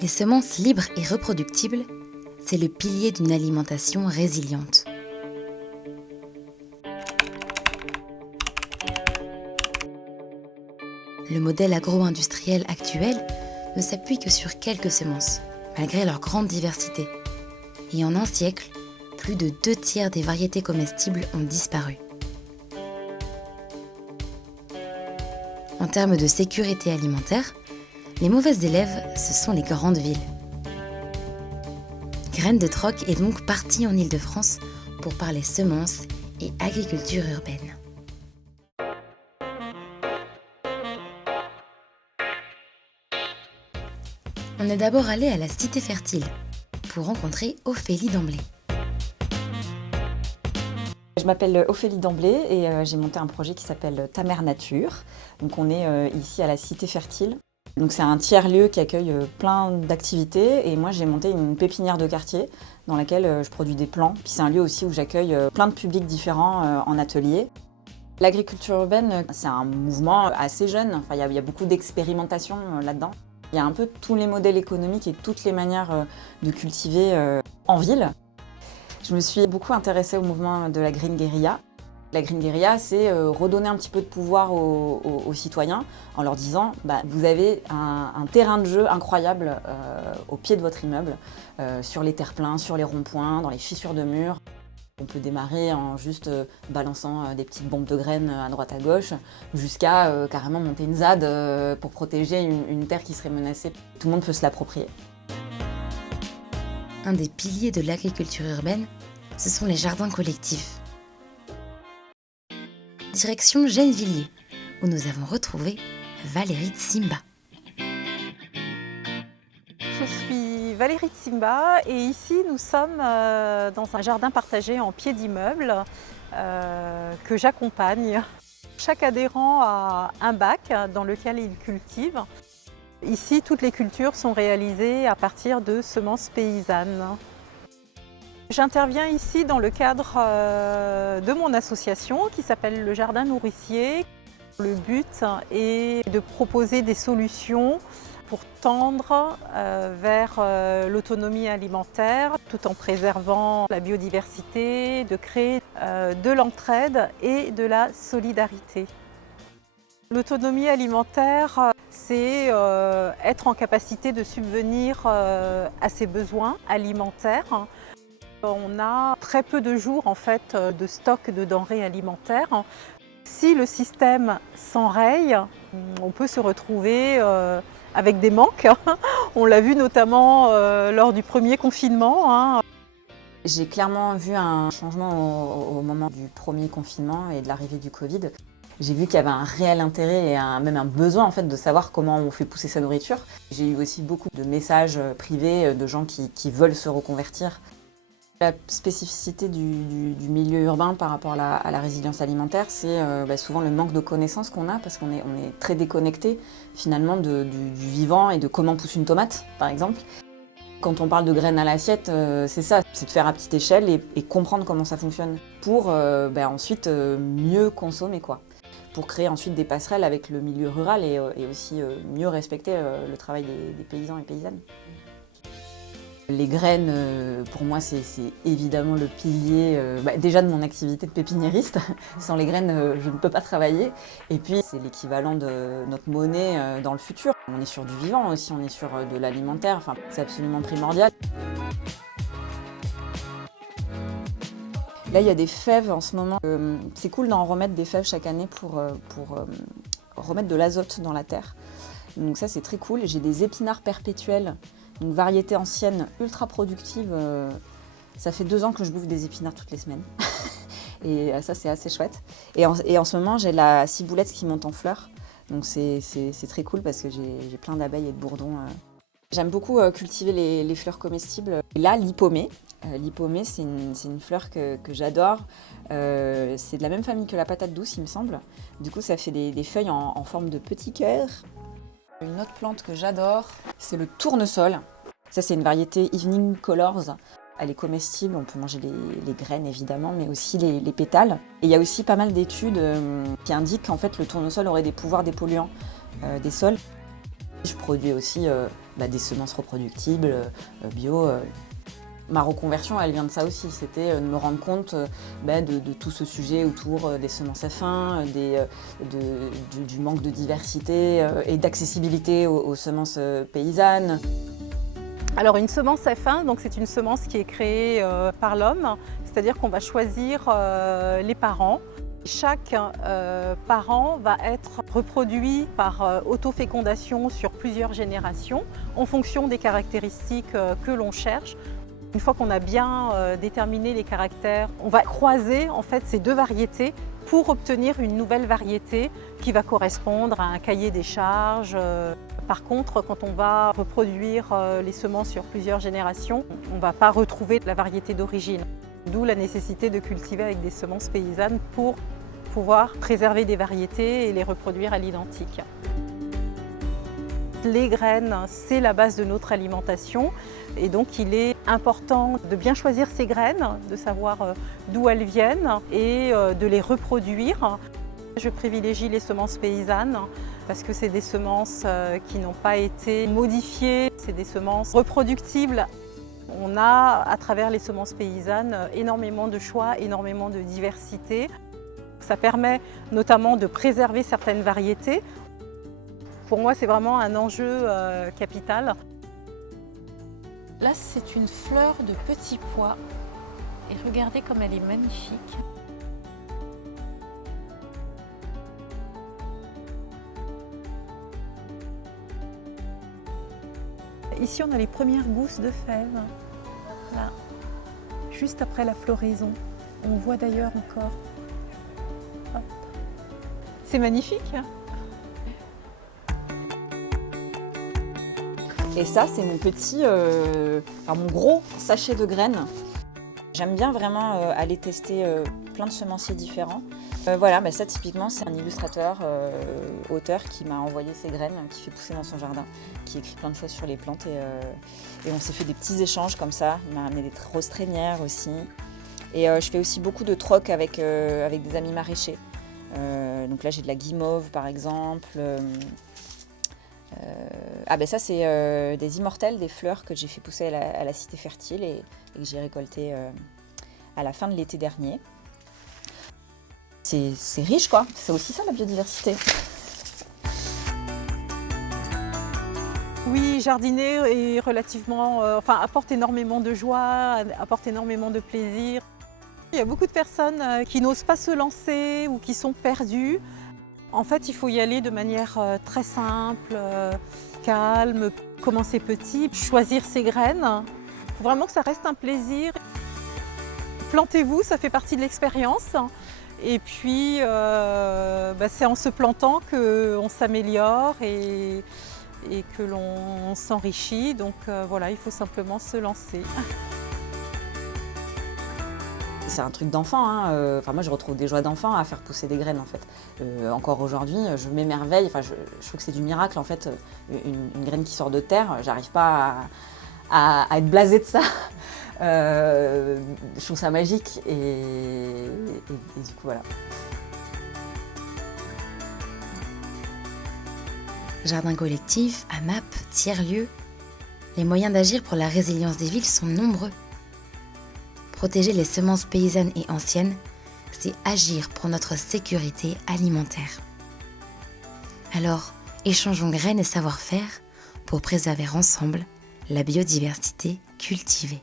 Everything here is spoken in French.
Les semences libres et reproductibles, c'est le pilier d'une alimentation résiliente. Le modèle agro-industriel actuel ne s'appuie que sur quelques semences, malgré leur grande diversité. Et en un siècle, plus de 2/3 des variétés comestibles ont disparu. En termes de sécurité alimentaire, les mauvaises élèves, ce sont les grandes villes. Graines de Troc est donc partie en Île-de-France pour parler semences et agriculture urbaine. On est d'abord allé à la Cité Fertile pour rencontrer Ophélie Damblé. Je m'appelle Ophélie Damblé et j'ai monté un projet qui s'appelle Ta Mère Nature. Donc on est ici à la Cité Fertile. Donc c'est un tiers-lieu qui accueille plein d'activités et moi j'ai monté une pépinière de quartier dans laquelle je produis des plants. Puis c'est un lieu aussi où j'accueille plein de publics différents en atelier. L'agriculture urbaine, c'est un mouvement assez jeune. Enfin, il y a beaucoup d'expérimentation là-dedans. Il y a un peu tous les modèles économiques et toutes les manières de cultiver en ville. Je me suis beaucoup intéressée au mouvement de la Green Guérilla. La Green Guérilla, c'est redonner un petit peu de pouvoir aux citoyens en leur disant vous avez un terrain de jeu incroyable au pied de votre immeuble, sur les terre-pleins, sur les ronds-points, dans les fissures de murs. On peut démarrer en juste balançant des petites bombes de graines à droite à gauche, jusqu'à carrément monter une ZAD pour protéger une terre qui serait menacée. Tout le monde peut se l'approprier. Un des piliers de l'agriculture urbaine, ce sont les jardins collectifs. Direction Gennevilliers, où nous avons retrouvé Valérie Tsimba. Je suis Valérie Tsimba et ici nous sommes dans un jardin partagé en pied d'immeuble que j'accompagne. Chaque adhérent a un bac dans lequel il cultive. Ici, toutes les cultures sont réalisées à partir de semences paysannes. J'interviens ici dans le cadre de mon association qui s'appelle le Jardin Nourricier. Le but est de proposer des solutions pour tendre vers l'autonomie alimentaire tout en préservant la biodiversité, de créer de l'entraide et de la solidarité. L'autonomie alimentaire, c'est être en capacité de subvenir à ses besoins alimentaires. On a très peu de jours en fait, de stock de denrées alimentaires. Si le système s'enraye, on peut se retrouver avec des manques. On l'a vu notamment lors du premier confinement. J'ai clairement vu un changement au moment du premier confinement et de l'arrivée du Covid. J'ai vu qu'il y avait un réel intérêt et même un besoin en fait, de savoir comment on fait pousser sa nourriture. J'ai eu aussi beaucoup de messages privés de gens qui veulent se reconvertir. La spécificité du milieu urbain par rapport à la résilience alimentaire, c'est souvent le manque de connaissances qu'on a parce qu'on est très déconnecté finalement du vivant et de comment pousse une tomate par exemple. Quand on parle de graines à l'assiette, c'est ça, c'est de faire à petite échelle et comprendre comment ça fonctionne pour ensuite mieux consommer quoi. Pour créer ensuite des passerelles avec le milieu rural et aussi mieux respecter le travail des paysans et paysannes. Les graines, pour moi, c'est évidemment le pilier déjà de mon activité de pépiniériste. Sans les graines, je ne peux pas travailler. Et puis, c'est l'équivalent de notre monnaie dans le futur. On est sur du vivant aussi, on est sur de l'alimentaire. Enfin, c'est absolument primordial. Là, il y a des fèves en ce moment. C'est cool d'en remettre des fèves chaque année pour remettre de l'azote dans la terre. Donc ça, c'est très cool. J'ai des épinards perpétuels. Une variété ancienne, ultra productive. Ça fait 2 ans que je bouffe des épinards toutes les semaines. Et ça, c'est assez chouette. Et en ce moment, j'ai la ciboulette qui monte en fleurs. Donc c'est très cool parce que j'ai plein d'abeilles et de bourdons. J'aime beaucoup cultiver les fleurs comestibles. Et là, l'hypomée. L'hypomée, c'est une fleur que j'adore. C'est de la même famille que la patate douce, il me semble. Du coup, ça fait des feuilles en forme de petits cœurs. Une autre plante que j'adore, c'est le tournesol. Ça, c'est une variété Evening Colors. Elle est comestible, on peut manger les graines évidemment, mais aussi les pétales. Et il y a aussi pas mal d'études qui indiquent qu'en fait le tournesol aurait des pouvoirs dépolluants des sols. Je produis aussi des semences reproductibles, bio. Ma reconversion, elle vient de ça aussi. C'était de me rendre compte de tout ce sujet autour des semences F1, du manque de diversité et d'accessibilité aux semences paysannes. Alors une semence F1, donc c'est une semence qui est créée par l'homme, c'est-à-dire qu'on va choisir les parents. Chaque parent va être reproduit par autofécondation sur plusieurs générations en fonction des caractéristiques que l'on cherche. Une fois qu'on a bien déterminé les caractères, on va croiser en fait ces deux variétés pour obtenir une nouvelle variété qui va correspondre à un cahier des charges. Par contre, quand on va reproduire les semences sur plusieurs générations, on ne va pas retrouver la variété d'origine. D'où la nécessité de cultiver avec des semences paysannes pour pouvoir préserver des variétés et les reproduire à l'identique. Les graines, c'est la base de notre alimentation et donc il est important de bien choisir ces graines, de savoir d'où elles viennent et de les reproduire. Je privilégie les semences paysannes parce que c'est des semences qui n'ont pas été modifiées, c'est des semences reproductibles. On a, à travers les semences paysannes, énormément de choix, énormément de diversité. Ça permet notamment de préserver certaines variétés. Pour moi, c'est vraiment un enjeu capital. Là, c'est une fleur de petit pois. Et regardez comme elle est magnifique. Ici, on a les premières gousses de fèves, là, juste après la floraison. On voit d'ailleurs encore. Hop. C'est magnifique. Et ça, c'est mon gros sachet de graines. J'aime bien vraiment aller tester plein de semenciers différents. Ça typiquement, c'est un illustrateur, auteur qui m'a envoyé ses graines, qui fait pousser dans son jardin, qui écrit plein de choses sur les plantes et on s'est fait des petits échanges comme ça. Il m'a ramené des roses trénières aussi. Et je fais aussi beaucoup de trocs avec des amis maraîchers. Donc là, j'ai de la guimauve par exemple. Ça c'est des immortelles, des fleurs que j'ai fait pousser à la Cité Fertile et que j'ai récoltées à la fin de l'été dernier. C'est riche quoi, c'est aussi ça la biodiversité. Oui, jardiner est relativement, apporte énormément de joie, apporte énormément de plaisir. Il y a beaucoup de personnes qui n'osent pas se lancer ou qui sont perdues. En fait, il faut y aller de manière très simple, calme, commencer petit, choisir ses graines. Il faut vraiment que ça reste un plaisir. Plantez-vous, ça fait partie de l'expérience. Et puis, c'est en se plantant qu'on s'améliore et que l'on s'enrichit. Donc il faut simplement se lancer. C'est un truc d'enfant, hein. Moi je retrouve des joies d'enfant à faire pousser des graines en fait. Encore aujourd'hui, je m'émerveille, je trouve que c'est du miracle en fait. Une graine qui sort de terre, j'arrive pas à être blasée de ça. Je trouve ça magique et du coup voilà. Jardin collectif, AMAP, tiers-lieux, les moyens d'agir pour la résilience des villes sont nombreux. Protéger les semences paysannes et anciennes, c'est agir pour notre sécurité alimentaire. Alors, échangeons graines et savoir-faire pour préserver ensemble la biodiversité cultivée.